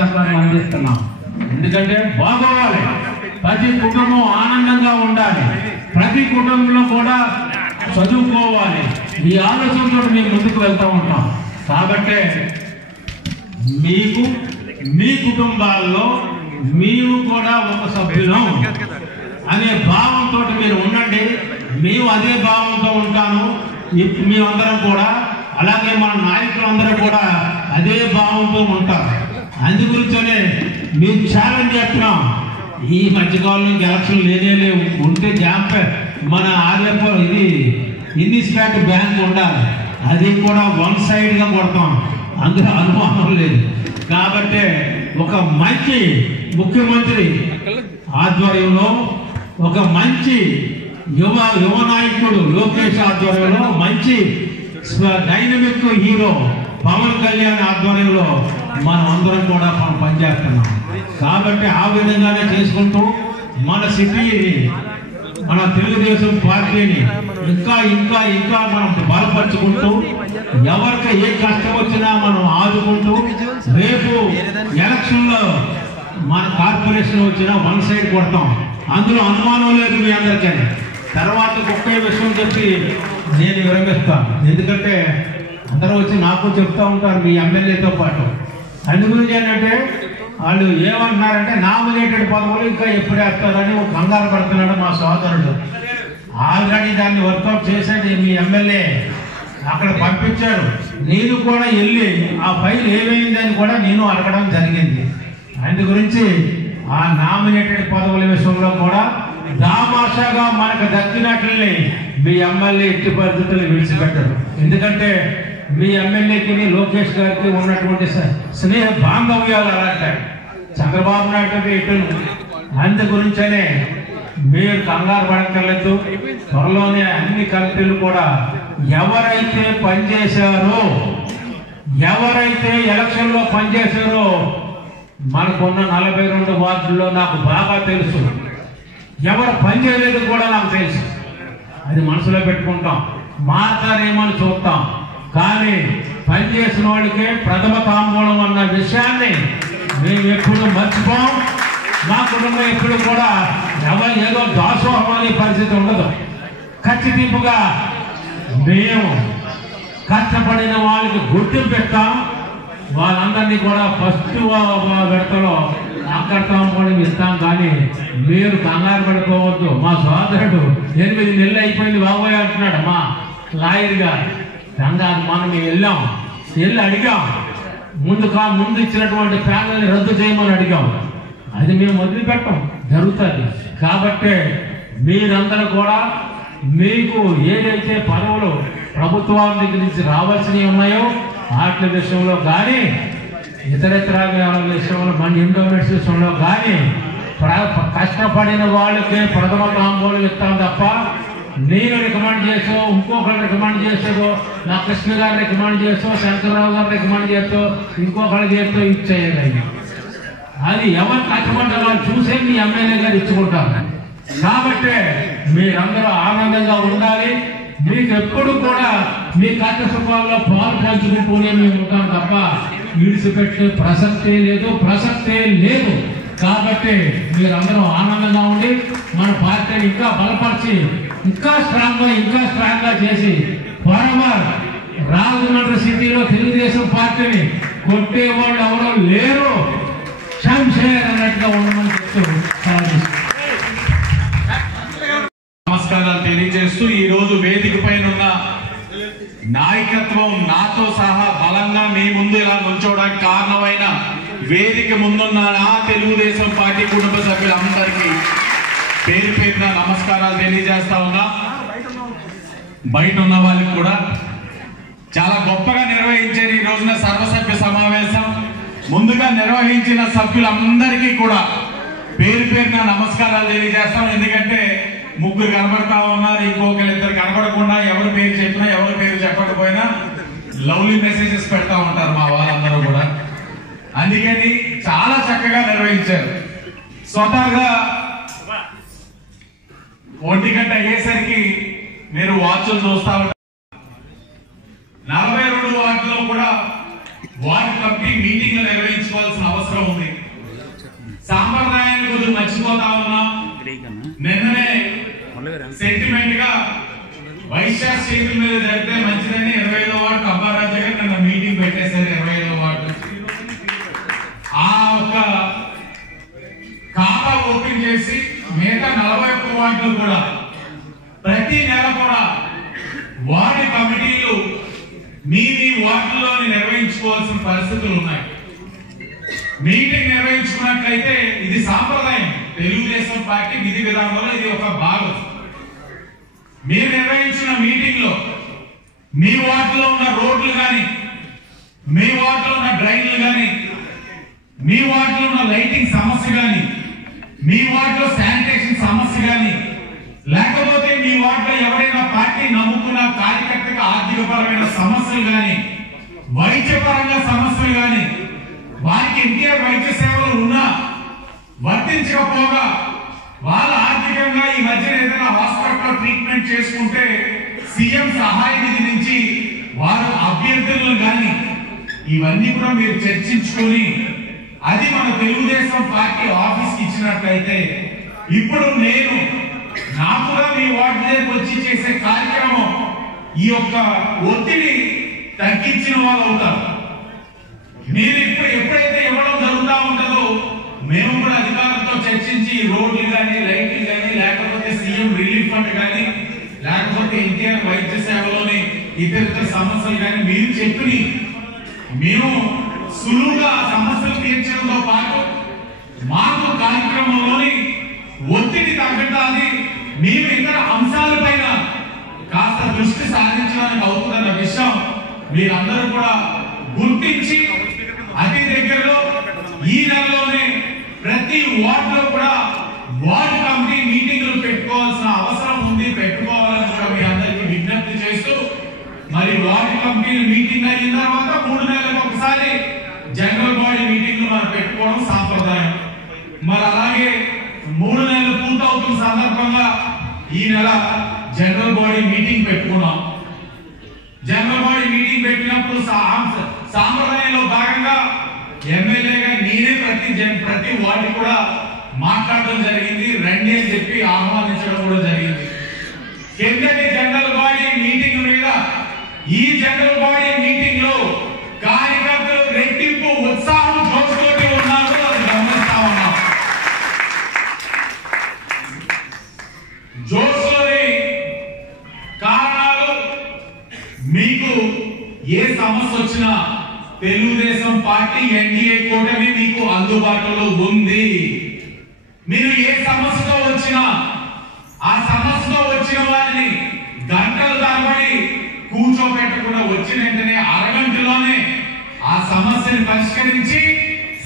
సహకారం అందిస్తున్నాం. ఎందుకంటే బాగోవాలి, ప్రతి కుటుంబం ఆనందంగా ఉండాలి, ప్రతి కుటుంబంలో కూడా చదువుకోవాలి. ఈ ఆలోచనతో మేము ముందుకు వెళ్తూ ఉంటాం. కాబట్టి మీకు మీ కుటుంబాల్లో మేము కూడా ఒక సభ్యులం అనే భావంతో మీరు ఉండండి. మేము అదే భావంతో ఉంటాను. మేమందరం కూడా అలాగే మన నాయకులందరూ కూడా అదే భావంతో ఉంటారు. అందుగురించనే మేము ఛాలెంజ్ చేస్తున్నాం. ఈ మధ్యకాలంలో ఎలక్షన్ లేనే లేవు. ఉంటే మన ఆర్యపూర్ ఇది ఇన్నిస్పాట్ బ్యాంక్ ఉండాలి, అది కూడా వన్ సైడ్గా కొడతాం, అందులో అనుమానం లేదు. కాబట్టి ఒక మంచి ముఖ్యమంత్రి ఆధ్వర్యంలో, ఒక మంచి యువ నాయకుడు లోకేష్ ఆధ్వర్యంలో, మంచి డైనమిక్ హీరో పవన్ కళ్యాణ్ ఆధ్వర్యంలో మనం అందరం కూడా పనిచేస్తున్నాం. కాబట్టి ఆ విధంగానే చేసుకుంటూ మన సిటీని, మన తెలుగుదేశం పార్టీని ఇంకా ఇంకా ఇంకా మనం బలపరుచుకుంటూ, ఎవరికి ఏ కష్టం వచ్చినా మనం ఆదుకుంటూ, రేపు ఎలక్షన్లో మన కార్పొరేషన్ వచ్చినా వన్ సైడ్ కొడతాం, అందులో అనుమానం లేదు మీ అందరికీ. తర్వాత ఒకే విషయం చెప్పి నేను విరమిస్తాను. ఎందుకంటే అందరూ వచ్చి నాకు చెప్తూ ఉంటారు మీ ఎమ్మెల్యేతో పాటు. అందుగురించి ఏంటంటే వాళ్ళు ఏమంటున్నారంటే నామినేటెడ్ పదవులు ఇంకా ఎప్పుడు వేస్తారని ఒక కంగారు పడుతున్నాడు మా సోదరుడు. ఆల్రెడీ దాన్ని వర్కౌట్ చేశాడు మీ ఎమ్మెల్యే, అక్కడ పంపించారు. నేను కూడా వెళ్ళి ఆ ఫైల్ ఏమైందని కూడా నేను అడగడం జరిగింది. అందు గురించి ఆ నామినేటెడ్ పదవుల విషయంలో కూడా దామాషాగా మనకు దక్కినట్లని మీ ఎమ్మెల్యే ఎట్టి పరిస్థితులు విడిచిపెట్టారు. ఎందుకంటే మీ ఎమ్మెల్యేకి లోకేష్ గారికి ఉన్నటువంటి స్నేహ బాంధవ్యాలు అలాంటి చంద్రబాబు నాయుడు ఇటు. అందు గురించనే మీరు కంగారు పడక్కర్లేదు. త్వరలోనే అన్ని కమిటీలు కూడా ఎవరైతే పనిచేశారో, ఎవరైతే ఎలక్షన్లో పనిచేశారో, మనకున్న 42 వార్డుల్లో నాకు బాగా తెలుసు. ఎవరు పనిచేయలేదు కూడా నాకు తెలుసు. అది మనసులో పెట్టుకుంటాం. మాట్లాడేమని చూస్తాం, కానీ పనిచేసిన వాళ్ళకే ప్రథమ తాంబూలం అన్న విషయాన్ని మేము ఎప్పుడు మర్చిపోం. మా కుటుంబం ఎప్పుడు కూడా ఎవరు ఏదో దాసోహం అనే పరిస్థితి ఉండదు. ఖచ్చితంగా మేము కష్టపడిన వాళ్ళకి గుర్తింపు ఇస్తాం. వాళ్ళందరినీ కూడా ఫస్ట్ విడతలో అక్కడ తాంబూలం ఇస్తాం. కానీ మీరు కంగారు పడుకోవద్దు. మా సోదరుడు 8 నెలలు అయిపోయింది బాబోయ్ అంటున్నాడు మా లాయర్ గారు. కంగారు మనం వెళ్ళి అడిగాం. ముందు ఇచ్చినటువంటి ప్యానల్ని రద్దు చేయమని అడిగాం. అది మేము వదిలిపెట్టాం, జరుగుతుంది. కాబట్టి మీరందరూ కూడా మీకు ఏదైతే పదవులు ప్రభుత్వం దగ్గర నుంచి రావాల్సినవి ఉన్నాయో వాటి విషయంలో కానీ, ఇతరత్ర విషయంలో, మన ఎండోమెంట్స్ విషయంలో కానీ కష్టపడిన వాళ్ళకే ప్రథమ తాంబూలం ఇస్తాం తప్ప నేను రికమెండ్ చేసో, ఇంకొకరు రికమెండ్ చేసేదో, నా కృష్ణ గారు రికమెండ్ చేసో, శంకర్రావు గారు రికమెండ్ చేస్తూ, ఇంకొకరు చేస్తూ ఇచ్చేయాలి. అది ఎవరు కష్టపడ్డ వాళ్ళు చూసే మీ ఎమ్మెల్యే గారు ఇచ్చుకుంటారు. కాబట్టి మీరందరూ ఆనందంగా ఉండాలి. మీకు ఎప్పుడు కూడా మీ కష్ట సుఖాల్లో పాలు పంచుకుంటూనే మేము ఉంటాం తప్ప విడిచిపెట్టే ప్రసక్తే లేదు. కాబట్టి మీరందరూ ఆనందంగా ఉండి మన పార్టీని ఇంకా బలపరిచి ఇంకా స్ట్రాంగ్గా చేసి ఫార్మర్ రాజమండ్రి సిటీలో తెలుగుదేశం పార్టీని కొట్టేవాళ్ళు ఎవరో లేరు, శంషేర్ అన్నట్టుగా ఉండమని చెప్తూ నమస్కారాలు తెలియజేస్తూ ఈ రోజు వేదిక పైన ఉన్న నాయకత్వం నాతో సహా బలంగా మీ ముందు ఇలా నుంచోవడానికి కారణమైన వేదిక ముందున్న నా తెలుగుదేశం పార్టీ కుటుంబ సభ్యులందరికీ పేరు పేరున నమస్కారాలు తెలియజేస్తా ఉన్నా. బయట ఉన్న వాళ్ళకి కూడా చాలా గొప్పగా నిర్వహించారు ఈ రోజున సర్వసభ్య సమావేశం. ముందుగా నిర్వహించిన సభ్యులందరికీ కూడా పేరు పేరున నమస్కారాలు తెలియజేస్తాం. ఎందుకంటే ముగ్గురు కనబడతా ఉన్నారు, ఇద్దరు కనబడకుండా ఎవరి పేరు చెప్పినా ఎవరి పేరు చెప్పకపోయినా లవ్లీ మెసేజెస్ పెడతా ఉంటారు మా వాళ్ళందరూ కూడా. అందుకని చాలా చక్కగా నిర్వహించారు. స్వతహాగా 1 గంట అయ్యేసరికి మీరు వాచ్లు చూస్తా ఉంటారు. 42 వార్డులో కూడా వార్డు కమిటీ మీటింగ్లు నిర్వహించుకోవాల్సిన అవసరం అవసరం ఉంది. సాంప్రదాయాన్ని కొద్దిగా మర్చిపోతా ఉన్నాం. నిన్ననే సెంటిమెంట్ గా వైశాఖ చేతుల మీద జరిగితే మంచిదని 25వ వార్డు అబ్బారాజు గారు నిన్న మీటింగ్ పెట్టేశారు. 25వ వార్డు ఆ ఒక ఖాతా ఓపెన్ చేసి మిగతా 41 వార్డులు కూడా ప్రతి నెల కూడా వార్డు కమిటీలు మీ వార్డుల్లో నిర్వహించుకోవాల్సిన పరిస్థితులు ఉన్నాయి. మీటింగ్ నిర్వహించుకున్నట్లయితే ఇది సాంప్రదాయం. తెలుగుదేశం పార్టీ విధి విధానంలో ఇది ఒక భాగం. మీరు నిర్వహించిన మీటింగ్ లో మీ వార్డులో ఉన్న రోడ్లు కానీ, మీ వార్డులో ఉన్న డ్రైన్లు కానీ, మీ వార్డులో ఉన్న లైటింగ్ సమస్య కానీ, మీ వార్డులో శానిటేషన్ సమస్య కానీ, లేకపోతే మీ వార్డులో ఎవరైనా పార్టీ నమ్ముకున్న కార్యకర్తకు ఆర్థికపరమైన సమస్యలు కానీ, వైద్యపరంగా సమస్యలు కానీ, వారికి ఎన్టీఆర్ వైద్య సేవలు ఉన్నా వర్తించకపోగా వాళ్ళు ఆర్థికంగా ఈ మధ్య ఏదైనా హాస్పిటల్లో ట్రీట్మెంట్ చేసుకుంటే సీఎం సహాయ నిధి నుంచి వారు అభ్యర్థులను కానీ ఇవన్నీ కూడా మీరు చర్చించుకొని అది మన తెలుగుదేశం పార్టీ ఆఫీస్కి ఇచ్చినట్లయితే ఇప్పుడు నేను నాకుగా మీ వార్డు దగ్గరికి వచ్చి చేసే కార్యక్రమం ఈ యొక్క ఒత్తిడి తగ్గించిన వాళ్ళు అవుతారు. మీరు ఇప్పుడు ఎప్పుడైతే ఇవ్వడం జరుగుతూ ఉంటుందో మేము కూడా అధికారులతో చర్చించి రోడ్లు కానీ, లైట్లు కానీ, లేకపోతే సీఎం రిలీఫ్ ఫండ్ కానీ, లేకపోతే ఎన్టీఆర్ వైద్య సేవలోని ఇతర సమస్యలు కానీ మీరు చెప్పి మేము సులువుగా సమస్యలు తీర్చడంతో పాటు మాకు కార్యక్రమంలోని ఒత్తిడి తగ్గటాన్ని మేము ఇతర అంశాలపైన కాస్త దృష్టి సాధించడానికి అవుతుందన్న విషయం మీరందరూ కూడా గుర్తించి అతి దగ్గరలో ఈ నెలలోనే ప్రతి వార్డులో కూడా వార్డు కమిటీ మీటింగ్లు పెట్టుకోవాల్సిన అవసరం ఉంది. పెట్టుకోవాలని కూడా మీ అందరికీ విజ్ఞప్తి చేస్తూ మరి వార్డు కమిటీ మీటింగ్ అయిన తర్వాత 3 నెలలకు ఒకసారి జనరల్ బాడీ మీటింగ్లు మనం పెట్టుకోవడం సాంప్రదాయం. మరి అలాగే 3 నెలలు పూర్తవుతున్న సందర్భంగా ఈ నెల జనరల్ బాడీ మీటింగ్ పెట్టుకున్నాం. జనరల్ బాడీ మీటింగ్ పెట్టినప్పుడు సాంప్రదాయంలో భాగంగా ఎమ్మెల్యేగా నేనే ప్రతి వార్డు కూడా మాట్లాడడం జరిగింది. రండి అని చెప్పి ఆహ్వానించడం కూడా జరిగింది. కిందటి జనరల్ బాడీ మీటింగ్ మీద ఈ జనరల్ బాడీ మీటింగ్ లో కార్యకర్తలు రెట్టింపు ఉత్సాహం జోసుతోటి ఉన్నారు. అది గమనిస్తా ఉన్నాం. జోసులోని కారణాలు మీకు ఏ సమస్య వచ్చినా తెలుగుదేశం పార్టీ ఎన్డీఏ కూటమి మీకు అందుబాటులో ఉంది. మీరు ఏ సమస్యతో వచ్చినా ఆ సమస్యతో వచ్చిన వారిని గంటల తరబడి కూర్చోబెట్టకుండా వచ్చిన వెంటనే అరగంటలోనే ఆ సమస్యను పరిష్కరించి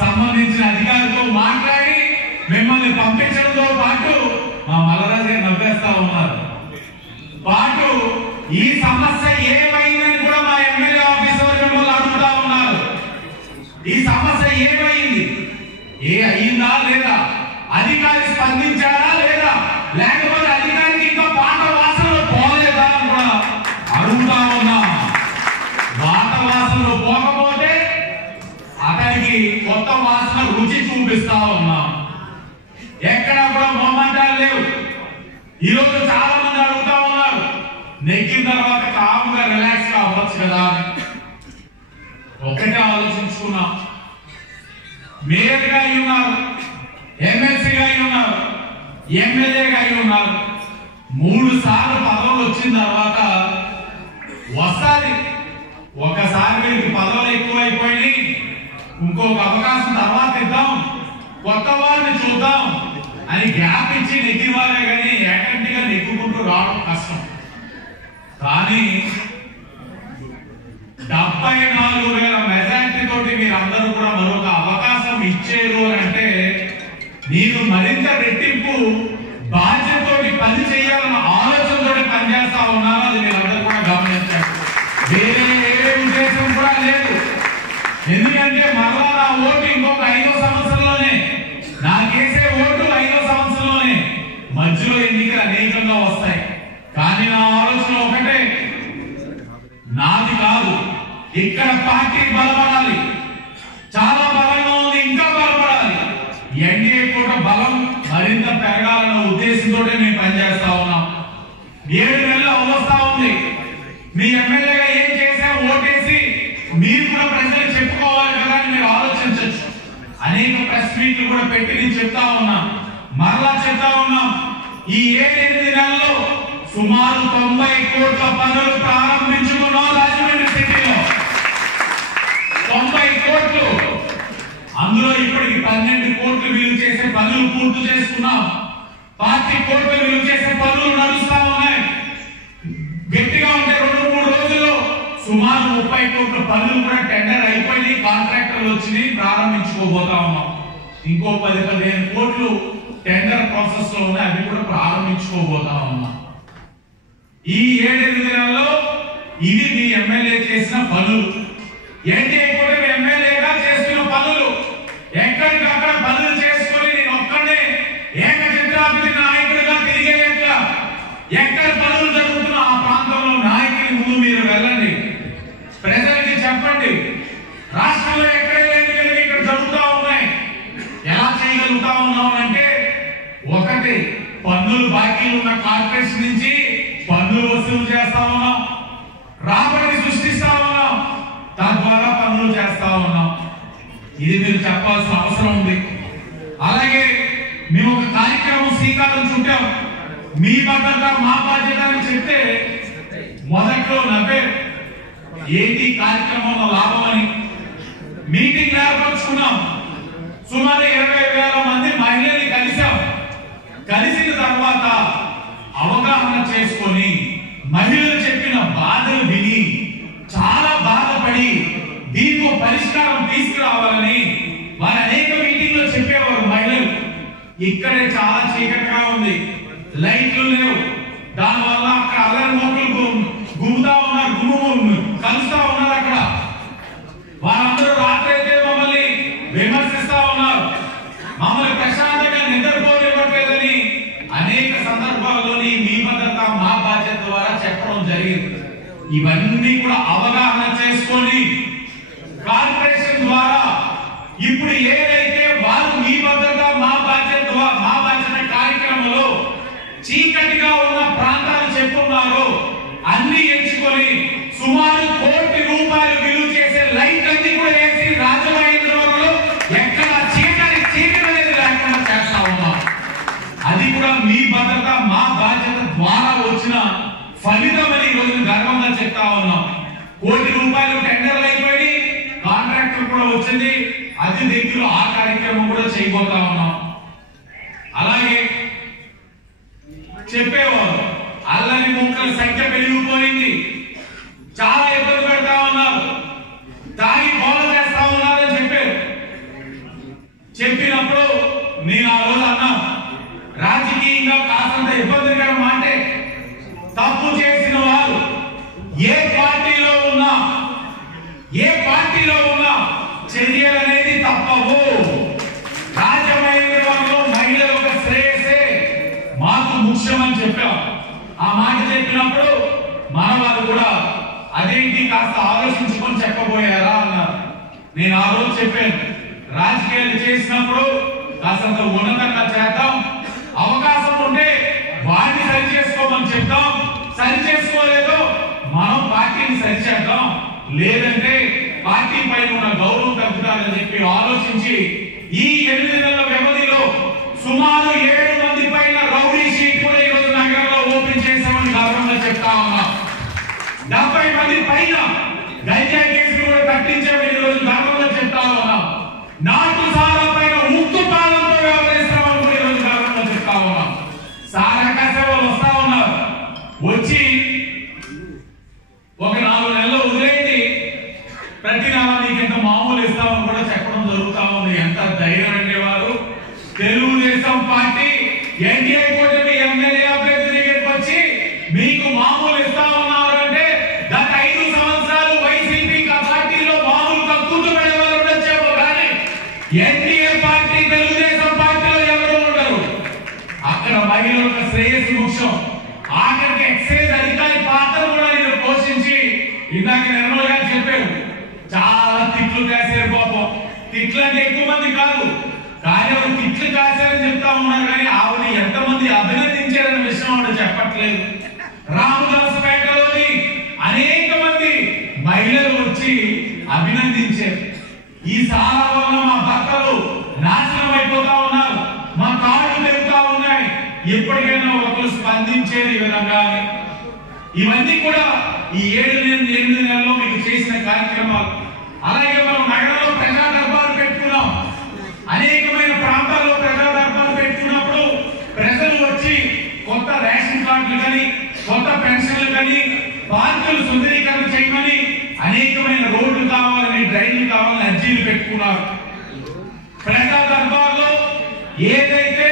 సంబంధించిన అధికారితో మాట్లాడి మిమ్మల్ని పంపించడంతో పాటు మా మల్లరాజు గారు నవ్వేస్తా ఉన్నారు. పాటు ఈ సమస్య ఏమైందని కూడా మా ఎమ్మెల్యే ఆఫీసర్ మిమ్మల్ని అడుగుతా ఉన్నారు. ఈ సమస్య ఏమైంది, అయిందా లేదా, అధికారి స్పందించారా లేదా, లేకపోతే అధికారికి ఇంకా పాత వాసనలో పోలేదా అని కూడా అడుగుతా ఉన్నా. పాత వాసనలో పోకపోతే అతనికి కొత్త వాసన రుచి చూపిస్తా ఉన్నా. ఎక్కడ కూడా మొహమాటాలు లేవు. ఈరోజు చాలా మంది అడుగుతా ఉన్నారు, నెక్కిన తర్వాత కామ్గా రిలాక్స్ గా అవ్వచ్చు కదా అని. ఒకటే ఆలోచించుకున్నా, మేయర్గా అయి ఉన్నారు, ఎమ్మెల్సీగా అయి ఉన్నారు, ఎమ్మెల్యేగా అయి ఉన్నారు. 3 సార్లు పదవులు వచ్చిన తర్వాత వస్తాది. ఒకసారి మీకు పదవులు ఎక్కువైపోయినాయి, ఇంకొక అవకాశం తర్వాత ఇద్దాం, కొత్త వారిని చూద్దాం అని గ్యాప్ ఇచ్చి నెగ్గిన వారే కానీ ఏకంటిగా నెగ్గుకుంటూ రావడం కష్టం. కానీ 74,000 మెజార్టీ తోటి మీరందరూ కూడా మరొక అవకాశం ఇచ్చేరు అంటే నేను మరింత రెట్టింపు బాధ్యతతోటి పని చేయాలన్న ఆలోచనతో పనిచేస్తా ఉన్నాను. అది మీరందరూ కూడా గమనించారు. వేరే ఏ ఉద్దేశం కూడా లేదు. ఎందుకంటే మరలా నా ఓటు ఇంకొక 5వ సంవత్సరంలోనే, నాకేసే ఓటు 5వ సంవత్సరంలోనే, మధ్యలో ఎన్నికలు అనేకంగా వస్తాయి. కానీ నా ఆలోచన ఒకటే, నాది కాదు, ఇక్కడ పార్టీ బలపడాలి, చాలా బలంగా ఉంది, ఇంకా బలం పెరగాలన్న ఉద్దేశంతో మేము పనిచేస్తా ఉన్నాం. 7 నెలలు అవస్థా ఉంది. మీ ఎమ్మెల్యేగా ఏం చేసా ఓటేసి మీరు కూడా ప్రజలకు చెప్పుకోవాలి కదా అని మీరు ఆలోచించవచ్చు. అనేక ప్రెస్ మీట్లు కూడా పెట్టి నేను చెప్తా ఉన్నా, మరలా చెప్తా ఉన్నాం. ఈ 7-8 నెలల్లో సుమారు 90 కోట్ల పనులు ప్రారంభించుకున్నాం రాజమండ్రి సిటీలో. 90 కోట్లు. అందులో ఇప్పటికి 12 కోట్లు విలువ చేసే పనులు పూర్తి చేసుకున్నాం. 40 కోట్లు విలువ చేసే పనులు నడుస్తా ఉన్నాయి. గట్టిగా ఉంటే 2-3 రోజుల్లో సుమారు 30 కోట్ల పనులు కూడా టెండర్ అయిపోయి కాంట్రాక్టర్లు వచ్చి ప్రారంభించుకోబోతా ఉన్నాం. ఇంకో 10-15 కోట్లు టెండర్ ప్రాసెస్ లో ఉన్నాయి, అవి కూడా ప్రారంభించుకోబోతా ఉన్నాం. ఈ 7-8 నెలల్లో ఇది మీ ఎమ్మెల్యే చేసిన పనులు. ఎన్డీఏ కూడా ఎమ్మెల్యేగా చేస్తున్న పనులు. ఎక్కడికక్కడ పనులు చేసుకుని నేను ఒక్కడే ఏకచిత్రాభివృద్ధి నాయకుడిగా తిరిగేలేక ఎక్కడ పనులు జరుగుతున్నా ఆ ప్రాంతంలో నాయకుడి ముందు మీరు వెళ్ళండి, ప్రజలకి చెప్పండి. రాష్ట్రంలో ఎక్కడ లేని ఇక్కడ జరుగుతూ ఉన్నాయి. ఎలా చేయగలుగుతా ఉన్నాం అంటే, ఒకటి పన్నులు బాకీలు ఉన్న కార్పొరేషన్ నుంచి పన్నులు వసూలు చేస్తా ఉన్నాం, రాబడి సృష్టిస్తా ఉన్నాం, తద్వారా పనులు చేస్తా ఉన్నాం. ఇది మీరు చెప్పాల్సిన అవసరం ఉంది. అలాగే మేము ఒక కార్యక్రమం శ్రీకారం చుట్టాం, మీ భద్రత మా బాధ్యత అని చెప్తే మొదట్లో నవ్వారు. ఏంటి కార్యక్రమంలో లాభం అని మీటింగ్ ఏర్పరచుకున్నాం. సుమారు 20,000 మంది మహిళల్ని కలిసాం. కలిసిన తర్వాత అవగాహన చేసుకొని మహిళలు చెప్పిన బాధలు విని చాలా బాధపడి దీనికి పరిష్కారం తీసుకురావాలని వారు అనేక మీటింగ్ లో చెప్పేవారు. మహిళలు ఇక్కడే చాలా చీకటిగా ఉంది, లైట్లు లేవు, దానివల్ల అక్కడ అల్లరి మొక్కలు గుమ్ముతా ఉన్నారు, కలుస్తా ఉన్నారు. అక్కడ వారందరూ రాత్రి అయితే మమ్మల్ని విమర్శిస్తా ఉన్నారు, మమ్మల్ని ప్రశాంతంగా నిద్రపోనివ్వట్లేదని అనేక సందర్భాల్లోని మీ భద్రత మా బాధ్యత ద్వారా చెప్పడం జరిగింది. ఇవన్నీ కూడా అవగాహన చేసుకొని కార్పొరేషన్ ద్వారా ఇప్పుడు ఏదైతే వారు మీ భద్రత మా బాధ్యత కార్యక్రమంలో చీకటిగా ఉన్న ప్రాంతాలు చెప్తున్నారో అన్ని ఎంచుకొని సుమారు 1 కోటి రూపాయలు విలువ చేసే లైట్ అన్ని కూడా వేసి రాజమహేంద్రవరంలో ఎక్కడ చీకటి అనేది లేకుండా చేస్తా ఉన్నాం. అది కూడా మీ భద్రత మా బాధ్యత ద్వారా వచ్చిన ఫలితం అని ఈ రోజు గర్వంగా చెప్తా ఉన్నాం. 1 కోటి రూపాయలు టెండర్లు అయిపోయి కాంట్రాక్టర్ కూడా వచ్చింది, అది దగ్గర ఆ కార్యక్రమం కూడా చేయబోతా ఉన్నాం. అలాగే చెప్పేవారు అల్లని మొక్కల సంఖ్య పెరిగిపోయింది, చాలా ఇబ్బంది పెడతా ఉన్నారు, తాగి గోల చేస్తా ఉన్నారని చెప్పారు. చెప్పినప్పుడు నేను ఆ రోజు అన్నా, రాజకీయంగా కాసంత ఇబ్బందికరం అంటే తప్పు చేసిన వారు ఏ పార్టీలో ఉన్నా చర్యలు అనేది తప్పవు. రాజమహేంద్రవరంలో మహిళల శ్రేయసే మాకు ముఖ్యమని చెప్పాం. ఆ మాట చెప్పినప్పుడు మన వారు కూడా అదేంటి కాస్త ఆలోచించుకొని చెప్పబోయారా అన్నారు. నేను ఆ రోజు చెప్పాను, రాజకీయాలు చేసినప్పుడు కాస్తంత ఉన్నతంగా చేద్దాం, అవకాశం ఉంటే వాడిని సరి చేసుకోమని చెప్తాం, సరి చేసుకోలేదో మనం పార్టీని సరిచేద్దాం, లేదంటే పార్టీ పైన ఉన్న గౌరవం తగ్గుతారని చెప్పి ఆలోచించి ఈ 8 నెలల వ్యవధిలో సుమారు 7 మంది పైన రౌడీ షీట్ కూడా ఈ రోజు నగరంలో ఓపెన్ చేశామని గౌరవంగా చెప్తా ఉన్నాం. 70 మంది పైన గంజాయి కేసులు కూడా కట్టించామని ఈ రోజు గౌరవంగా చెప్తా ఉన్నాం. నాటు సారా పైన ముక్కు పాలనతో వ్యవహరిస్తామని కూడా ఈ రోజు గౌరవంగా చెప్తా ఉన్నాం. సారా కసేవాళ్ళు వస్తా ఉన్నారు, వచ్చి ఒక 4 నెలలు వదిలేండి, ప్రతి నెల మీకు ఎంత మామూలు ఇస్తామని కూడా చెప్పడం జరుగుతా ఉంది. ఎంత ధైర్యం అంటే వారు తెలుగుదేశం పార్టీ ఎన్డీఏ కూటమి ఎమ్మెల్యే అభ్యర్థి దగ్గరికి వచ్చి మీకు మామూలు ఇస్తా ఉన్నారు అంటే గత 5 సంవత్సరాలు వైసీపీ పార్టీలో మామూలు కక్కుతూ పడేవారు ఉండొచ్చేమో కానీ ఎన్డీఏ పార్టీ తెలుగుదేశం పార్టీలో ఎవరు ఉండరు. అక్కడ మహిళలకు శ్రేయస్సు ముఖ్యం. ఆఖరికి ఎక్సైజ్ అధికారి పాత్ర కూడా నేను పోషించి ఇందాక నిర్మల్ గారు చెప్పారు, చాలా తిట్లు కాశారు. పాపం తిట్లు అంటే ఎక్కువ మంది కాదు, కానీ తిట్లు కాశారని చెప్తా ఉన్నారు, కానీ ఆవిడ చెప్పట్లేదు. రామదాసుపేటలోని అనేక మంది మహిళలు వచ్చి అభినందించారు. ఈ సారా వల్ల మా భర్తలు నాశనం అయిపోతా ఉన్నారు, మా కాళ్ళు పెరుగుతా ఉన్నాయి, ఎప్పటికైనా ఒకరు స్పందించేది విధంగా. ఇవన్నీ కూడా ఈ 7 నెలల్లో మీకు చేసిన కార్యక్రమాలు. అలాగే మనం నగరంలో ప్రజా దర్బారు పెట్టుకున్నాం. అనేకమైన ప్రాంతాల్లో ప్రజా దర్బారు పెట్టుకున్నప్పుడు ప్రజలు వచ్చి కొత్త రేషన్ కార్డులు కానీ, కొత్త పెన్షన్లు కానీ, పార్కులు సుందరీకరణ చేయమని, అనేకమైన రోడ్లు కావాలని, డ్రైన్లు కావాలని అర్జీలు పెట్టుకున్నారు. ప్రజా దర్బార్లో ఏదైతే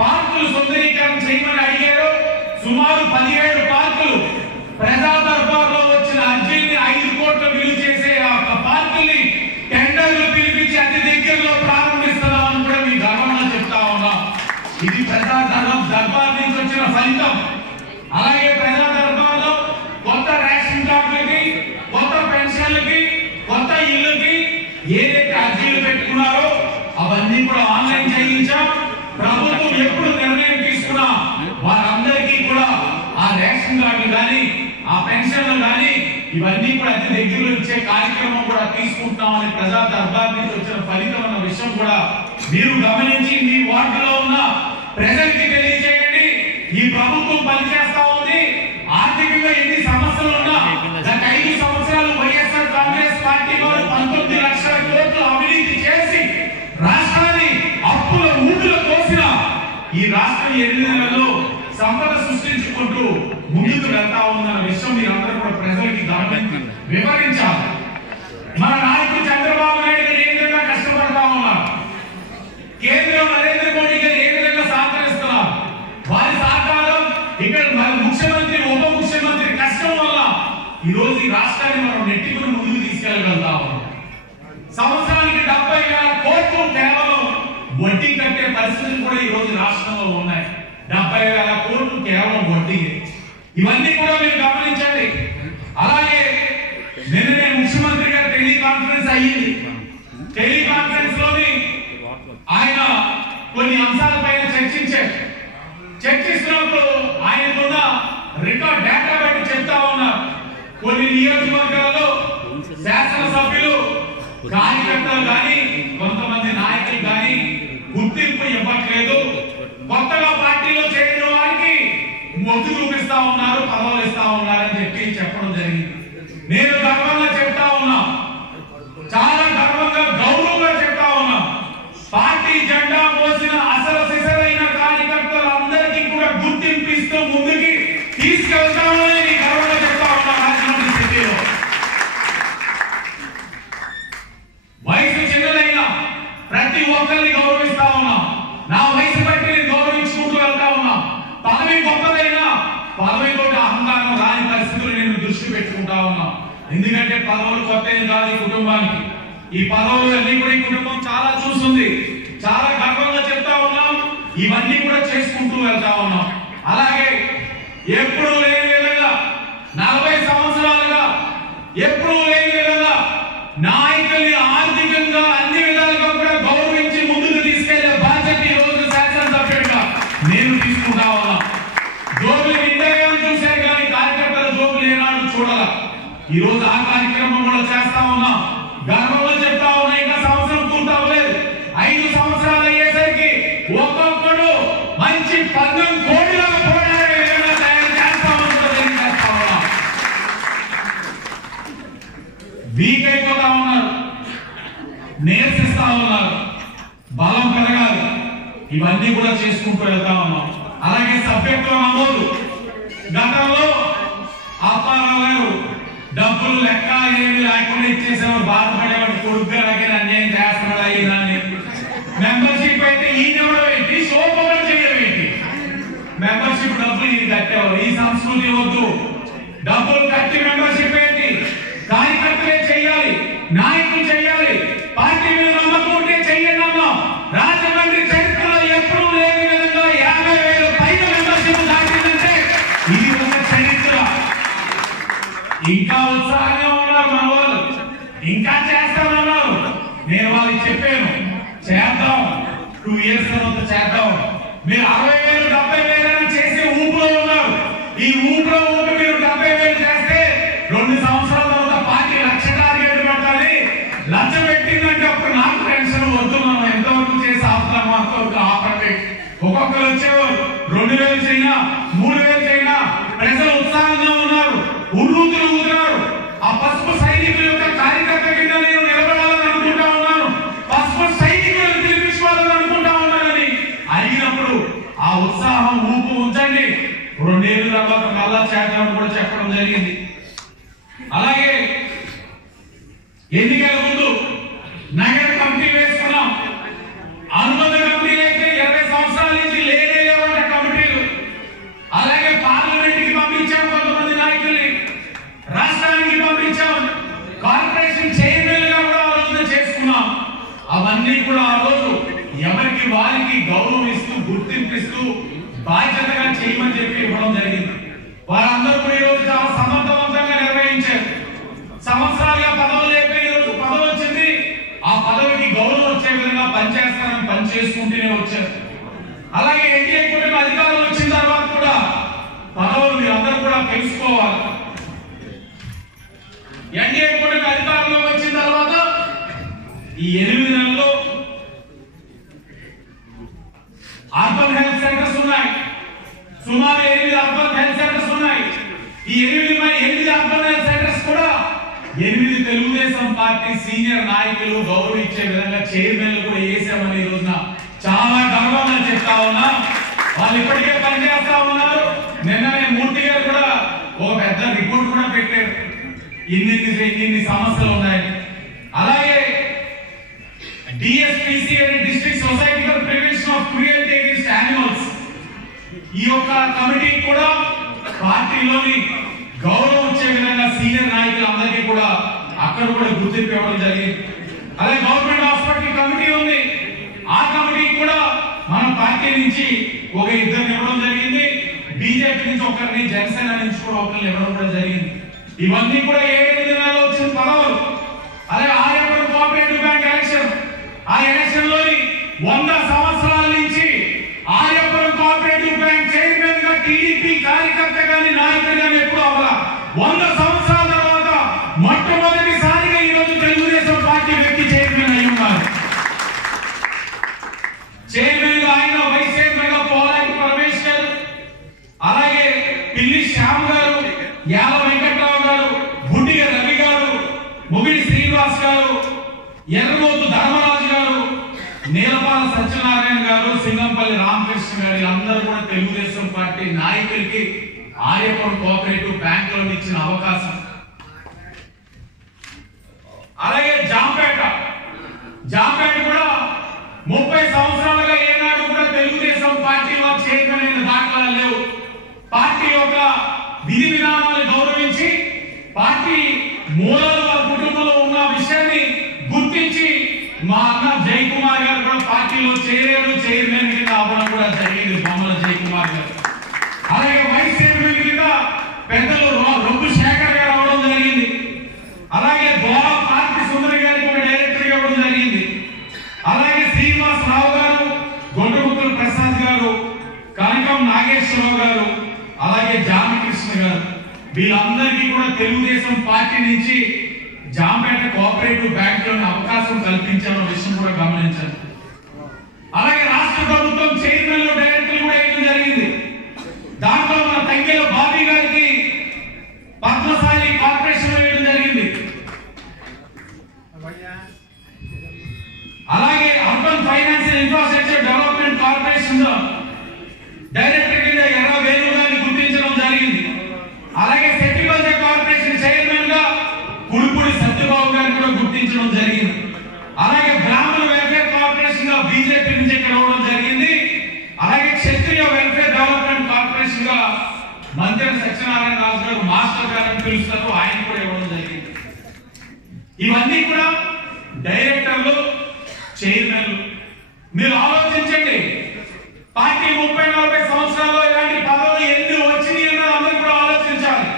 పార్కులు సుందరీకరణ చేయమని అడిగారో సుమారు 17 పార్కులు ప్రజా దర్బార్లో వచ్చిన అర్జీని 5 కోట్ల విలువ చేసే ఆ పార్కుల్ని టెండర్లు పిలిపించి అతి దగ్గరలో ప్రారంభిస్తున్నామని కూడా మీ గర్వంగా చెప్తా ఉన్నాం. ఇది ప్రజా దర్బార్ నుంచి వచ్చిన ఫలితం. అలాగే ప్రజా దర్బార్లో కొత్త రేషన్ కార్డులకి, కొత్త పెన్షన్లకి, కొత్త ఇళ్ళకి ఏదైతే అర్జీలు పెట్టుకున్నారో అవన్నీ కూడా ఆన్లైన్ చేయించాం. ప్రభుత్వం ఎప్పుడు నిర్ణయం తీసుకున్నా వారందరికీ కూడా ఆ రేషన్ కార్డులు కానీ, ఆ పెన్షన్లు కానీ ఇవన్నీ కూడా అతి దగ్గరలో ఇచ్చే కార్యక్రమం కూడా తీసుకుంటున్నామని ప్రజా దర్బార్ నుంచి వచ్చిన ఫలితం అన్న విషయం కూడా మీరు గమనించి మీ వార్డులో ఉన్న ప్రజలకి తెలియజేయండి. ఈ ప్రభుత్వం పనిచేస్తా ఉంది. ఆర్థికంగా ఎన్ని సమస్యలు ఉన్నా గత 5 సంవత్సరాలు వైఎస్ఆర్ కాంగ్రెస్ పార్టీ వారు 19 లక్షల కోట్లు అవినీతి చేసి రాష్ట్రాన్ని అప్పుల ఊటులో కోసిన ఈ రాష్ట్రం 8 నెలల్లో సంపద సృష్టించుకుంటూ ముందుకు వెళ్తా ఉందన్న విషయం మీరందరూ కూడా ప్రజలకి వివరించాలి. మన నాయకుడు చంద్రబాబు నాయుడు గారు ఏ విధంగా కష్టపడతా ఉన్నారు, కేంద్రం నరేంద్ర మోడీ గారు ఏ విధంగా సహకరిస్తున్నారు, వారి సహకారం ఇక్కడ ముఖ్యమంత్రి, ఉప ముఖ్యమంత్రి కష్టం వల్ల ఈ రోజు ఈ రాష్ట్రాన్ని మనం నెట్టుకుని ముందుకు తీసుకెళ్లగలుగుతా ఉన్నాం. సంవత్సరానికి 70,000 కోట్లు కేవలం వడ్డీ కట్టే పరిస్థితులు కూడా ఈ రోజు రాష్ట్రంలో ఉన్నాయి. 70,000 కోట్లు కేవలం వడ్డీ. ఇవన్నీ కూడా మీరు గమనించండి. అలాగే నిన్ననే ముఖ్యమంత్రి గారు టెలికాన్ఫరెన్స్ అయ్యింది. టెలికాన్ఫరెన్స్ లోని ఆయన కొన్ని అంశాలపైన చర్చిస్తున్నప్పుడు ఆయనకున్న రికార్డ్ డేటా బట్టి చెప్తా ఉన్నారు. కొన్ని నియోజకవర్గాల్లో శాసనసభ్యులు, కార్యకర్తలు కానీ, కొంతమంది నాయకులు కానీ గుర్తింపు ఇవ్వట్లేదు. కొత్తగా పార్టీలో చేరిన వారికి మొద్దు చూపిస్తా ఉన్నారు, పదవులు ఇస్తా ఉన్నారని చెప్పడం జరిగింది. నేను గర్వంగా చెప్తా ఉన్నా, చాలా గర్వంగా, గౌరవంగా చెప్తా ఉన్నా, పార్టీ జెండా మోసిన అసలు సిసలైన కార్యకర్తలందరికీ కూడా గుర్తింపిస్తూ ముందుకి తీసుకెళ్తామని గర్వంగా చెప్తా ఉన్నా. రాజమండ్రి సిటీలో వయసు చిన్నదైనా ప్రతి ఒక్కరిని గౌరవిస్తా ఉన్నా. నా వయసు బట్టి నేను గౌరవించుకుంటూ వెళ్తా ఉన్నా. పదవి గొప్పదైనా పదవితో అహంకారం రాని పరిస్థితులు నేను దృష్టి పెట్టుకుంటా ఉన్నా. ఎందుకంటే పదవులు కొత్తది కాదు ఈ కుటుంబానికి. ఈ పదవులు అన్ని కూడా ఈ కుటుంబం చాలా చూస్తుంది. చాలా గర్వంగా చెప్తా ఉన్నాం. ఇవన్నీ కూడా చేసుకుంటూ వెళ్తా ఉన్నాం. అలాగే ఎప్పుడు లేని విధంగా 40 సంవత్సరాలుగా ఎప్పుడు లేని విధంగా నాయకుల్ని ఆర్థికంగా అన్ని విధాలుగా కూడా గౌరవించి ముందుకు తీసుకెళ్లే బాధ్యత ఈ రోజు శాసనసభ్యుడిగా నేను తీసుకుంటా ఉన్నా. జోబులు నిండాయని చూశారు కానీ కార్యకర్తల జోబులు ఏనాడు చూడాల. ఈ రోజు ఆ కార్యక్రమం కూడా చేస్తా ఉన్నాం. గర్వంగా చెప్తా ఉన్నా. ఇంకా సంవత్సరం పూర్తి అవ్వలేదు. 5 సంవత్సరాలు అయ్యేసరికి ఒక్కొక్కడు మంచి 10 కోట్ల పోరాడే విధంగా తయారు చేస్తామని కూడా తెలియజేస్తా ఉన్నాం. వీక్ అయిపోతా ఉన్నారు, నేర్పిస్తా ఉన్నారు, బలం పెరగాలి. ఇవన్నీ కూడా చేసుకుంటూ వెళ్తా ఉన్నాం. అలాగే సభ్యత్వ నమోదు. గతంలో అప్పారావు గారు డబ్బులు లెక్క ఏమి లేకుండా ఇచ్చేసేవాడు, బాధపడేవాడు, కొడుకు దగ్గర అన్యాయం చేస్తున్నాడు అయినా. మెంబర్షిప్ అయితే ఈయనెవడో ఏంటి, సోపడం చేయడం ఏంటి, మెంబర్షిప్ డబ్బులు ఈయన కట్టేవాడు. ఈ సంస్కృతి వద్దు. డబ్బులు కట్టి మెంబర్షిప్ ఏంటి, కార్యకర్తలే చెయ్యాలి, నాయకులు చెయ్యాలి. పార్టీ మీద నమ్మకం ఉంటే చెయ్యండి అన్నాం. రాజమండ్రి చరిత్రలో ఎప్పుడూ లేని విధంగా 50,000 పైన మెంబర్షిప్ దాటిందంటే ఇది ఒక చరిత్ర. ఇంకా ఉత్సాహంగా ఉన్నారు మన వాళ్ళు, ఇంకా చేస్తామన్నారు. నేను వాళ్ళకి చెప్పాను, చేద్దాం, 2 years తర్వాత చేద్దాం. మీరు 60,000 70,000 చేసే ఊపులో ఉన్నారు. ఉత్సాహం ఊపు ఉంచండి. 2 ఏళ్ళ తర్వాత మళ్ళా చేద్దామని కూడా చెప్పడం జరిగింది. అలాగే ఎన్నికల ముందు నగర కమిటీ వేసుకున్నాం. అనుబంధ కమిటీలు అయితే 20 సంవత్సరాల నుంచి లేవంట కమిటీలు. అలాగే పార్లమెంట్ కి పంపించాం, కొంతమంది నాయకుల్ని రాష్ట్రానికి పంపించాం, కార్పొరేషన్ చైర్మన్ గా కూడా ఆ రోజున చేసుకున్నాం. అవన్నీ కూడా ఆ రోజు ఎవరికి వారికి గౌరవం ఇస్తూ గుర్తింపిస్తూ బాధ్యతగా చేయమని చెప్పి ఇవ్వడం జరిగింది. వారందరూ కూడా ఈ రోజు చాలా సమర్థవంతంగా నిర్వహించారు. సంవత్సరాలుగా పదవులు అయిపోయి ఈ రోజు పదవి వచ్చింది. ఆ పదవికి గౌరవం వచ్చే విధంగా పనిచేస్తారని పని చేసుకుంటూనే వచ్చారు. అలాగే ఎన్డీఏ కూటమి అధికారులు వచ్చిన తర్వాత కూడా పదవులు మీరందరూ కూడా తెలుసుకోవాలి. ఎన్డీఏ కూటమి అధికారులు వచ్చిన తర్వాత ఈ 8 నెలల్లో అర్బన్ హెల్త్ సెంటర్స్ ఉన్నాయి. సుమారు 8 అర్బన్ హెల్త్ సెంటర్స్ ఉన్నాయి. ఈ 8 అర్బన్ హెల్త్ సెంటర్స్ కూడా 8 తెలుగుదేశం పార్టీ సీనియర్ నాయకులు గౌరవించే విధంగా చైర్మన్లు కూడా వేసామని ఈ రోజున చాలా గర్వంగా చెప్తా ఉన్నా. వాళ్ళు ఇప్పటికే పనిచేస్తా ఉన్నారు. నిన్ననే మూర్తి గారు కూడా ఒక పెద్ద రిపోర్ట్ కూడా పెట్టారు, ఇన్ని సమస్యలు ఉన్నాయి. అలాగే డిఎస్పిసి అనే district society for prevention of cruelty against animals, ఈ యొక్క కమిటీ కూడా పార్టీలోని గౌరవం వచ్చే విధంగా సీనియర్ నాయకులందరికీ కూడా అక్కడ కూడా గుర్తింపు ఇవ్వడం జరిగింది. అలాగే గవర్నమెంట్ హాస్పిటల్ కమిటీ ఉంది. ఆ కమిటీ కూడా మన పార్టీ నుంచి ఒక 2 ఇవ్వడం జరిగింది. బీజేపీ నుంచి ఒకరిని, జనసేన నుంచి కూడా ఒకరిని ఇవ్వడం కూడా జరిగింది. ఇవన్నీ కూడా 7 నెలల్లో వచ్చిన పదవులు. అలాగే ఆర్యపురం కోఆపరేటివ్ బ్యాంక్ ఎలక్షన్, ఆ ఎలక్షన్ లోని 100 సంవత్సరాల నుంచి ఆర్యపురం కోఆపరేటివ్ బ్యాంక్ చైర్మన్ గా టీడీపీ కార్యకర్త గాని నాయకుడు గాని ఎప్పుడు అవ్వాల. 100 సంవత్సరాల తర్వాత మొట్టమొదటిసారిగా ఈ రోజు తెలుగుదేశం పార్టీ వ్యక్తి చైర్మన్ అయి ఉన్నారు. చైర్మన్ గా ఆయన, వైస్ చైర్మన్ గా పోలాకి పరమేశ్వర్ గారు, అలాగే పిల్లి శ్యామ్ గారు, యాల వెంకట్రావు గారు, బుడ్డిగ రవి గారు, ముగిడి శ్రీనివాస్ గారు, ఎర్రమోతు ధర్మరాజు గారు, నీలపాల సత్యనారాయణ గారు, సింగంపల్లి రామకృష్ణ గారు, అందరూ కూడా తెలుగుదేశం పార్టీ నాయకులకి ఆర్యపురం కోఆపరేటివ్ బ్యాంక్ లో ఇచ్చిన అవకాశం. అలాగే జాంపేట కూడా 30 సంవత్సరాలుగా ఏనాడు కూడా తెలుగుదేశం పార్టీ వారు చైర్మన్ అయిన దాఖలాలు లేవు. పార్టీ యొక్క విధి విధానాలను గౌరవించి పార్టీ మూలాలు వారి కుటుంబంలో ఉన్న విషయాన్ని గుర్తించి మా అన్న జయకుమార్ గారు కూడా పార్టీలో చేరారు. చైర్మన్ కింద అవ్వడం కూడా జరిగింది, బొమ్మల జయకుమార్ గారు. అలాగే వైస్ చైర్మన్ కింద పెద్దలు రొబ్బు శేఖర్ గారు అవ్వడం జరిగింది. అలాగే ద్వారా పార్టీ సుందరి గారికి కూడా డైరెక్టర్ గా ఇవ్వడం జరిగింది. అలాగే శ్రీనివాస్ రావు గారు, గొడ్డముక్కల ప్రసాద్ గారు, కనకం నాగేశ్వరరావు గారు, అలాగే జామకృష్ణ గారు, వీళ్ళందరికీ కూడా తెలుగుదేశం పార్టీ నుంచి జాంపేట కోఆపరేటివ్ బ్యాంక్ లోని అవకాశం కల్పించాలన్న విషయం కూడా గమనించారు. అలాగే రాష్ట్ర ప్రభుత్వం చైర్మన్ డైరెక్టర్లు కూడా వేయడం జరిగింది. దాంట్లో మన తంగెల బాబీ గారికి పద్మశాలి కార్పొరేషన్ వేయడం జరిగింది. అలాగే urban financial infrastructure development corporation director కింద ఎర్ర వేణు గారిని గుర్తించడం జరిగింది. అలాగే సెటిల్మెంట్ కార్పొరేషన్ చైర్మన్ గా కుడుపుడి సత్యబాబు గారిని కూడా గుర్తించడం జరిగింది. అలాగే బ్రాహ్మణ వెల్ఫేర్ కార్పొరేషన్ గా బీజేపీ నుంచి రావడం జరిగింది. అలాగే క్షత్రియ వెల్ఫేర్ డెవలప్మెంట్ కార్పొరేషన్ గా మంత్రి సత్యనారాయణ రాజు గారు, మాస్టర్ గారు అని పిలుస్తారు, ఆయన కూడా ఇవ్వడం జరిగింది. ఇవన్నీ కూడా డైరెక్టర్లు, చైర్మన్లు. మీరు ఆలోచించండి, పార్టీ 30-40 సంవత్సరాల్లో ఇలాంటి పదవులు ఎన్ని వచ్చినాయి అన్నది అందరూ కూడా ఆలోచించాలి.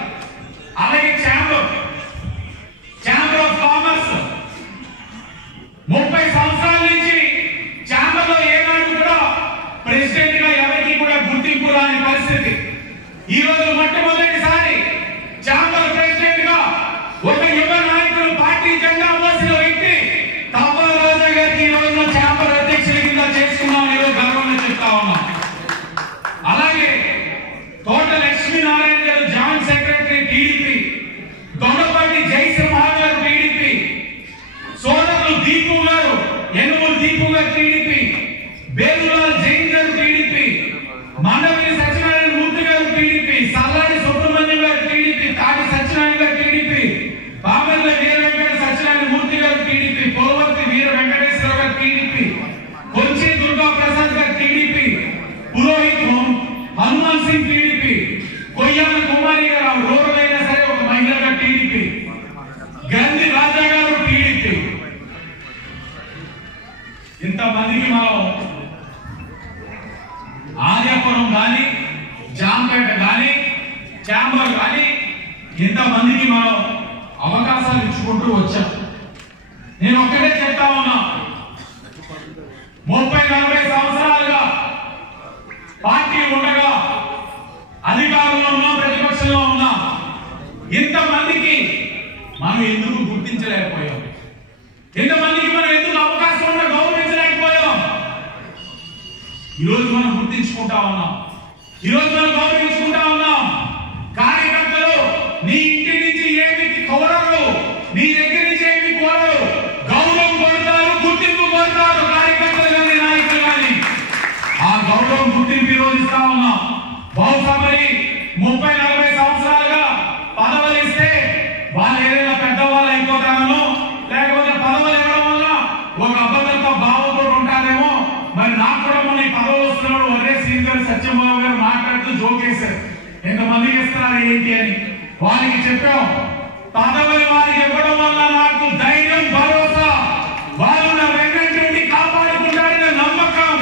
అలాగే ఛాంబర్ ఆఫ్ కామర్స్ 30 సంవత్సరాల నుంచి ఛాంబర్ లో ఏనాడు కూడా ప్రెసిడెంట్ గా ఎవరికి కూడా గుర్తింపు రాని పరిస్థితి. ఈ రోజు మొట్టమొదటిసారి ఛాంబర్ ప్రెసిడెంట్ గా ఒక యువ నాయకుడు, పార్టీ జెండా మోసిన వ్యక్తి తప్పల రాజా గారికి ఈ రోజున ఛాంబర్ అధ్యక్షుల కింద చేసుకున్నాం. ఈరోజు గర్వంగా చెప్తా ఉన్నాం. అలాగే తోట లక్ష్మీనారాయణ గారు joint secretary TDP, Dondapati Jayasimha గారు టీడీపీ, సోదరులు దీపు గారు, ఎనుమూరు దీపు గారు టీడీపీ, బేలులాల్ జైన్ గారు టీడీపీ, మండపల్లి సత్యనారాయణ మూర్తి గారు టీడీపీ, సల్లాడి సుబ్రహ్మణ్యం గారు టీడీపీ, తాటి సత్యనారాయణ గారు టీడీపీ, బామెర్ల వీర వెంకట సత్యనారాయణ మూర్తి గారు టీడీపీ, పొలవర్తి వీర వెంకటేశ్వర గారు టీడీపీ, కొంచి దుర్గా ప్రసాద్ గారు టీడీపీ, పురోహిత్ హనుమాన్ సింగ్ టీడీపీ, కొయ్యాల కుమారి గారు రూరల్ అయినా సరే ఒక మహిళగా టీడీపీ, గంధి రాజా గారు టీడీపీ. ఇంతమందికి మనం ఆర్యాపురం కానీ జాంపేట కానీ చాంబర్ కానీ ఇంతమందికి మనం అవకాశాలు ఇచ్చుకుంటూ వచ్చాం. నేను ఒక్కటే చెప్తా ఉన్నా, 30-40 సంవత్సరాలుగా పార్టీ ఉండగా అధికారంలో ఉన్నా ప్రతిపక్షంలో ఉన్నా ఇంతమందికి మనం ఎందుకు గుర్తించలేకపోయాం? ఇంతమందికి మనం ఎందుకు అవకాశం ఉన్నా గౌరవించలేకపోయాం? ఈరోజు మనం గుర్తించుకుంటా ఉన్నాం, ఈరోజు మనం గౌరవించుకుంటా ఉన్నాం. కార్యకర్తలు నీ ఇంటి నుంచి ఏమి కోరరు, నీ దగ్గర నుంచి ఏమి కోరరు, గౌరవం కోరుతారు, గుర్తింపు కోరుతారు కార్యకర్తలు కానీ నాయకులు కానీ. ఆ గౌరవం గుర్తింపు ఈరోజు ఇస్తా ఉన్నాం. బహుశా మరి 30-40 సంవత్సరాలుగా పదవులు ఇస్తే వాళ్ళు ఏదైనా పెద్దవాళ్ళు అయిపోతారనో, లేకపోతే పదవులు ఇవ్వడం వల్ల ఒక అబద్ధంతో భావంతో ఉంటారేమో. మరి నాకు కూడా మన ఈ పదవులు వస్తున్నాడు ఒరే శ్రీని గారు సత్యంబాబు గారు మాట్లాడుతూ జోకేశారు, ఎంతమందికి ఇస్తున్నారు ఏంటి అని. వారికి చెప్పాం, పదవులు వారికి ఇవ్వడం వల్ల నాకు ధైర్యం, భరోసా, వాళ్ళు నా వెంకటరెడ్డి కాపాడుకుంటారనే నమ్మకం,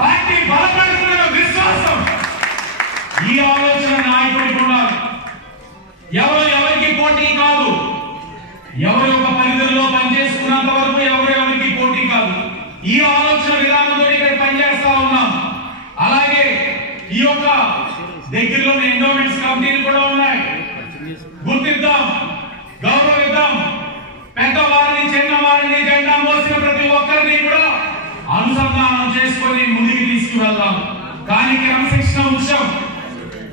పార్టీ బలపడుతున్న విశ్వాసం. ఈ ఆలోచన నాయకుడికి ఉండాలి. ఎవరికి పోటీ కాదు, ఎవరి యొక్క పరిధిలో పనిచేసుకున్నంత వరకు ఎవరికి పోటీ కాదు. ఈ ఆలోచన విధానంతో ఇక్కడ పనిచేస్తా ఉన్నాం. అలాగే ఈ యొక్క దగ్గరలోని ఎండోమెంట్స్ కమిటీలు కూడా ఉన్నాయి. గుర్తిద్దాం, గౌరవిద్దాం. పెద్దవారిని చిన్నవారిని జెండా మోసిన ప్రతి ఒక్కరిని కూడా అనుసంధానం చేసుకొని ముందుకు తీసుకువెళ్దాం. కానీ క్రమశిక్షణ ముఖ్యం,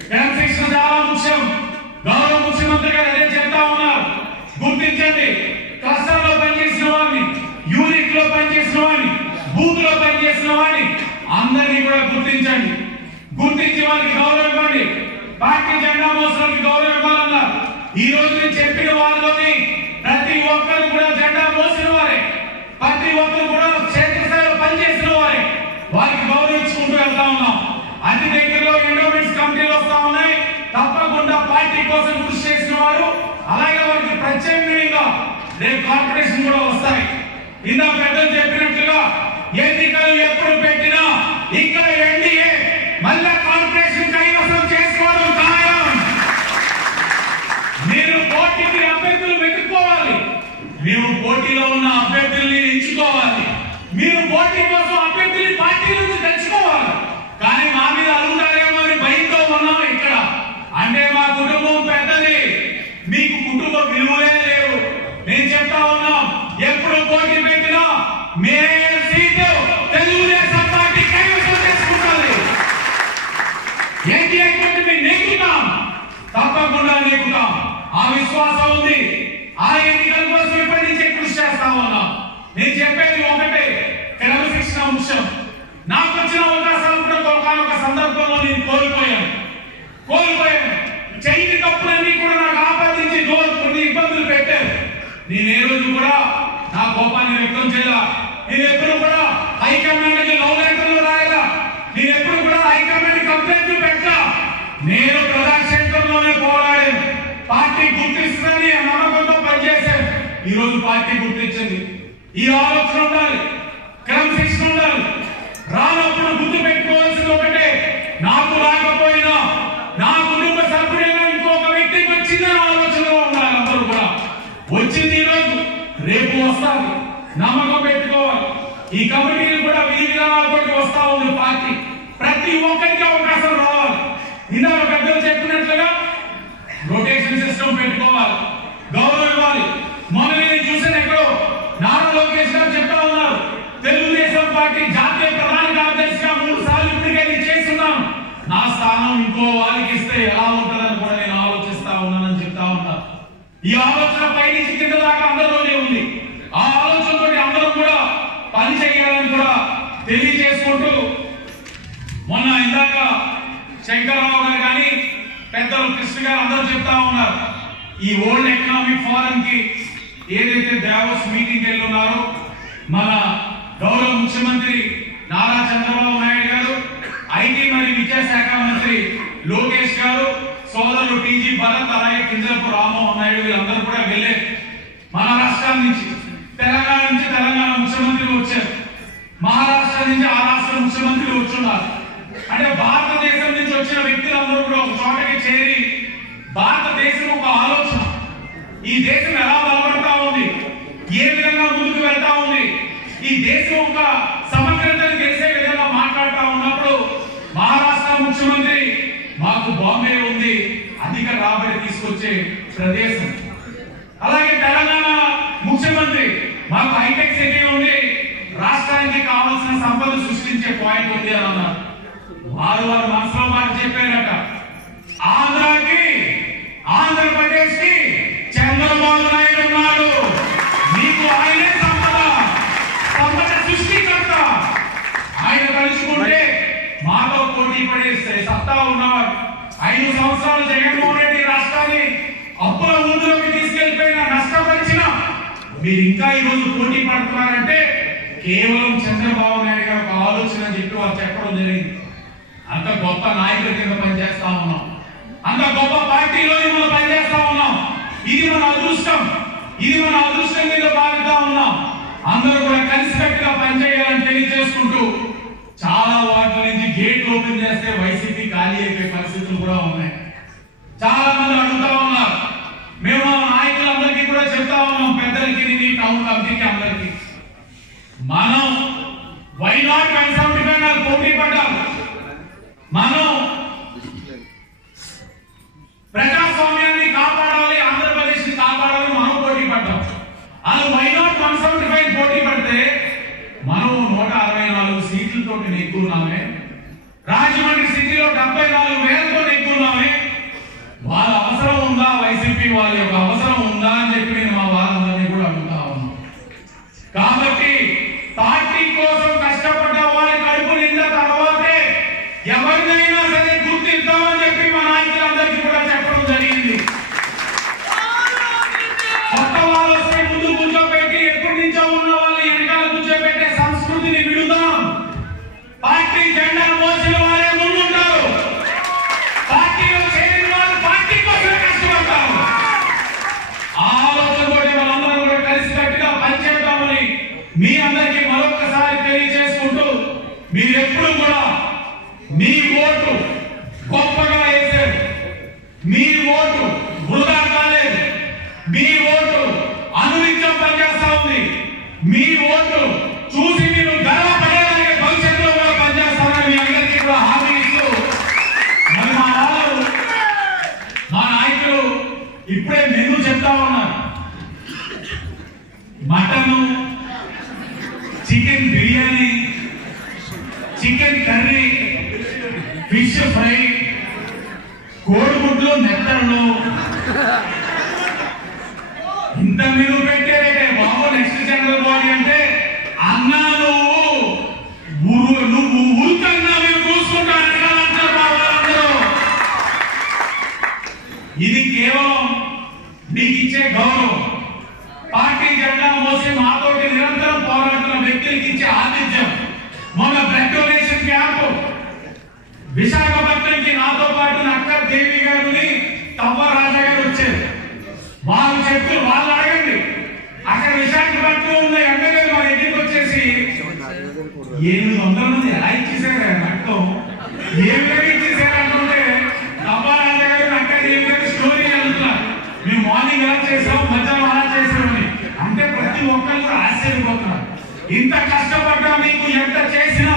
క్రమశిక్షణ చాలా ముఖ్యం. గౌరవ ముఖ్యమంత్రి గారు అదే చెప్తా ఉన్నారు. గుర్తించండి, కష్టంలో పనిచేసిన వారిని, యూనిట్ లో పనిచేసిన వారిని, బూత్ లో పనిచేసిన వారిని అందరినీ కూడా గుర్తించండి. గుర్తించి వారికి గౌరవం ఇవ్వండి. పార్టీ జెండా మోసడానికి గౌరవం ఇవ్వాలన్నారు. ఈ రోజు నేను చెప్పిన వారిలోని ప్రతి ఒక్కరు కూడా జెండా మోసిన వారే, ప్రతి ఒక్కరు కూడా క్షేత్రస్థాయిలో పనిచేసిన వారే. వారికి గౌరవించుకుంటూ వెళ్తా ఉన్నాం. అన్ని దగ్గరలో ఎండోమెంట్స్ కమిటీలు వస్తా ఉన్నాయి. తప్పకుండా పార్టీ కోసం కృషి చేసిన వారు, అలాగే వారికి ప్రత్యామ్నాయంగా రేపు కార్పొరేషన్ కూడా వస్తాయి. ఇందా పెద్దలు చెప్పినట్లుగా ఎన్నికలు ఎప్పుడు పెట్టినా ఇక్కడ ఎన్డీఏ మళ్ళా కార్పొరేషన్ కైవసం చేసుకోవడం ఖాయం. మీరు పోటీకి అభ్యర్థులు వెతుక్కోవాలి, మేము పోటీలో ఉన్న అభ్యర్థుల్ని ఎంచుకోవాలి, మీరు పోటీ కోసం అభ్యర్థుల్ని పార్టీ నుంచి తెచ్చుకోవాలి. కానీ మా మీద అడుగుతారేమో అని భయంతో ఉన్నాం ఇక్కడ. అంటే మా కుటుంబం పెద్దది, మీకు కుటుంబ విలువలే లేవు. నేను చెప్తా ఉన్నాం, ఎప్పుడు పోటీ పెట్టినా మేయర్ సీటు తెలుగుదేశం పార్టీ కైవసం చేసుకుంటుంది. ఎన్డీఏ కూటమి నెగ్గుతాం, తప్పకుండా నెగ్గుతాం. ఆ విశ్వాసం ఉంది. ఆ ఎన్నికల కోసం ఇప్పటి నుంచే కృషి చేస్తా ఉన్నాం. నేను చెప్పేది ఒకటే, క్రమశిక్షణ ముఖ్యం. నాకు వచ్చిన అవకాశాలు కూడా ఒక సందర్భంలో నేను కోల్పోయాను. చేయని తప్పులన్నీ కూడా నాకు ఆపాదించి కొన్ని ఇబ్బందులు పెట్టారు. నేను ఏ రోజు కూడా నా కోపాన్ని వ్యక్తం చేయాల. నేను ఎప్పుడు కూడా హైకమాండ్ కి లవ్ లెటర్లు రాయాలా, నేను ఎప్పుడు కూడా హైకమాండ్ కంప్లైంట్లు పెట్టా. నేను ప్రజాక్షేత్రంలోనే పోరాడాను. పార్టీ గుర్తిస్తుందని నమ్మకంతో పనిచేశాను. ఈ రోజు పార్టీ గుర్తించింది. ఈ ఆలోచన ఉండాలి, క్రమశిక్షణ ఉండాలి. రానప్పుడు గుర్తు పెట్టుకోవాల్సింది ఒకటే, నాకు రాకపోయినా నా కుటుంబ సభ్యుడైనా ఇంకొక వ్యక్తికి వచ్చిందని ఆలోచనలో ఉండాలి. అందరూ కూడా వచ్చింది ఈ రోజు, రేపు వస్తారు, నమ్మకం పెట్టుకోవాలి. ఈ కమిటీలు కూడా విధి విధానాలతో వస్తా ఉంది పార్టీ. ప్రతి ఒక్కరికి అవకాశం రావాలి. ఇందాక పెద్దలు చెప్పినట్లుగా రొటేషన్ సిస్టమ్ పెట్టుకోవాలి, గౌరవం ఇవ్వాలి. మొన్న నేను చూసాను, ఎక్కడో నారా లోకేష్ గారు చెప్తా ఉన్నారు, తెలుగుదేశం పార్టీ జాతీయ ప్రధాన కార్యదర్శిగా 3 సార్లు ఇప్పటికే చేస్తున్నాను, నా స్థానం ఇంకో వారికి ఇస్తే ఎలా ఉంటుందని కూడా నేను ఆలోచిస్తా ఉన్నానని చెప్తా ఉన్నారు. ఈ ఆలోచన పైనుంచి కింద దాకా అందరిలోనే ఉంది. ఆ ఆలోచనతో అందరూ కూడా పని చేయాలని కూడా తెలియజేసుకుంటూ, మొన్న ఇందాక శంకర్రావు గారు కానీ పెద్దలు కృష్ణ గారు అందరూ చెప్తా ఉన్నారు. ఈ వరల్డ్ ఎకనామిక్ ఫోరం కి ఏదైతే దావోస్ మీటింగ్ వెళ్ళి ఉన్నారో మన గౌరవ ముఖ్యమంత్రి నారా చంద్రబాబు నాయుడు గారు, ఐటీ మరియు విద్యాశాఖ మంత్రి లోకేష్ గారు, సోదరులు టీజీ భరత్, అలాగే కింజరపు రామ్మోహన్ నాయుడు వీళ్ళందరూ కూడా వెళ్ళే మన రాష్ట్రాల నుంచి తెలంగాణ నుంచి తెలంగాణ ముఖ్యమంత్రులు వచ్చారు, మహారాష్ట్ర నుంచి ఆ రాష్ట్ర ముఖ్యమంత్రులు వచ్చున్నారు. అంటే భారతదేశం నుంచి వచ్చిన వ్యక్తులందరూ కూడా ఒక చోటకి చేరి భారతదేశం ఒక ఆలోచన, ఈ దేశం ఎలా బలపడతా ఉంది, ఏ విధంగా ముందుకు వెళ్తా ఉంది, ఈ దేశం ఒక సమగ్రతను తెలిసే విధంగా మాట్లాడుతూ ఉన్నప్పుడు మహారాష్ట్ర ముఖ్యమంత్రి మాకు బాంబే ఉంది అధిక రాబడి తీసుకొచ్చే ప్రదేశం, అలాగే తెలంగాణ ముఖ్యమంత్రి మాకు హైటెక్ సిటీ ఉంది, రాష్ట్రానికి కావాల్సిన సంపద సృష్టించే పాయింట్ ఉంది అని అన్నారు. వారు మనసులో మాట చెప్పారట, ఆంధ్రాకి ఆంధ్రప్రదేశ్ కి చంద్రబాబు నాయుడు ఉన్నాడు, మీకు ఆయనే సంపద సృష్టికర్త, ఆయన తలుచుకుంటే మాతో పోటీ పడే సత్తా ఉన్నవారు. 5 సంవత్సరాలు జగన్మోహన్ రెడ్డి రాష్ట్రాన్ని అప్పుల ఊళ్ళోకి తీసుకెళ్లిపోయిన నష్టపరిచిన మీరు ఇంకా ఈ రోజు పోటీ పడుతున్నారంటే కేవలం చంద్రబాబు నాయుడు గారు ఒక ఆలోచన చెప్పి వారు చెప్పడం జరిగింది. అంత గొప్ప నాయకుల కింద పనిచేస్తా ఉన్నాం, అంత గొప్ప పార్టీలో మనం పనిచేస్తా ఉన్నాం. ఇది మన అదృష్టం, ఇది మన అదృష్టం మీద భావిస్తా ఉన్నాం. అందరూ కూడా కలిసికట్టుగా పనిచేయాలని తెలియజేసుకుంటూ చాలా వాటి నుంచి గేట్లు ఓపెన్ చేస్తే వైసీపీ ఖాళీ అయిపోయే పరిస్థితులు కూడా ఉన్నాయి. చాలా మంది అడుగుతా ఉన్నారు, మేము నాయకులందరికీ కూడా చెప్తా ఉన్నాం, పెద్దలకి టౌన్ కమిటీకి అందరికీ, మనం వై నాట్ 175 పోటీ పడ్డాం, మనం ప్రజాస్వామ్యాన్ని కాపాడాలి, ఆంధ్రప్రదేశ్ ని కాపాడాలి, మనం పోటీ పడ్డాం. అలా వై నాట్ 175 పోటీ పడితే మనం 164 సీట్లతో నెగ్గున్నామే, రాజమండ్రి సిటీలో 74,000తో నెగ్గున్నామే. వాళ్ళ అవసరం ఉందా, వైసీపీ వాళ్ళ యొక్క అవసరం ఉందా అని చెప్పి నేను మా వాళ్ళందరినీ కూడా అడుగుతా ఉన్నాను. కాబట్టి పార్టీ కోసం కష్టపడ్డ వారి కడుపు నిండా తర్వాతే ఎవరినైనా సరే గుర్తిస్తామని చెప్పి మా నాయకులందరికీ కూడా చెప్పడం జరిగింది. కొత్త వాళ్ళు వస్తే ముందు కూర్చోబెట్టి ఎప్పటి నుంచో ఉన్న వాళ్ళు వెనకాల కూర్చోబెట్టే సంస్కృతిని విడుదాం. పార్టీ జెండా మోసిన వారే ముందుంటారు, పార్టీలో చేరిన వారు పార్టీ కోసం కష్టపడతారు. ఆలోచన కూడా మనందరం కూడా కలిసికట్టుగా పనిచేద్దామని మీ అందరికీ మరొకసారి తెలియజేసుకుంటూ, మీరు ఎప్పుడు కూడా మీ ఓటు గొప్పగా వేశారు, మీ ఓటు వృధా కాలేదు, మీ ఓటు అనునిత్యం పనిచేస్తా ఉంది, మీ ఓటు చూసి మీరు గర్వపడేలాగే భవిష్యత్తులో కూడా పనిచేస్తారని మీ అందరికీ కూడా హామీ ఇస్తూ, మరి మా వాళ్ళు మా నాయకులు ఇప్పుడే మెనూ చెప్తా ఉన్నారు. Mutton, chicken biryani, chicken curry, fish fry, కోడిగుడ్లు, నెత్తళ్ళు, ఇంత మెనూ పెట్టే బాబు నెక్స్ట్ చంద్రబాబు అంటే అన్నా నువ్వు ఉరుకన్నా మీరు చూసుకుంటారు అంటారు మా వాళ్ళందరూ. ఇది కేవలం మీకు ఇచ్చే గౌరవం, పార్టీ జెండా మోసి మాతోటి నిరంతరం పోరాడుతున్న వ్యక్తులకి ఇచ్చే ఆతిథ్యం. మొన్న బ్లడ్ డొనేషన్ క్యాంపు విశాఖపట్నంకి నాతో పాటు నక్కర్ దేవి గారిని తవ్వ రాజా గారు వచ్చారు. వాళ్ళు చెప్తారు, వాళ్ళు అడగండి, అక్కడ విశాఖపట్నం ఉన్న ఎమ్మెల్యేలు మా దగ్గరికి వచ్చేసి 800 మంది ఎలా ఇచ్చేసారు రక్తం, ఏ విధంగా ఇచ్చేసారు అంటుంటే తవ్వ రాజా గారు నక్కర్ దేవి గారు స్టోరీ చదువుతున్నారు. మేము మార్నింగ్ ఎలా చేసాం, మధ్యాహ్నం అలా చేసామని. అంటే ప్రతి ఒక్కరు ఆశ్చర్యపోతున్నారు. ఇంత కష్టపడ్డా మీకు ఎంత చేసినా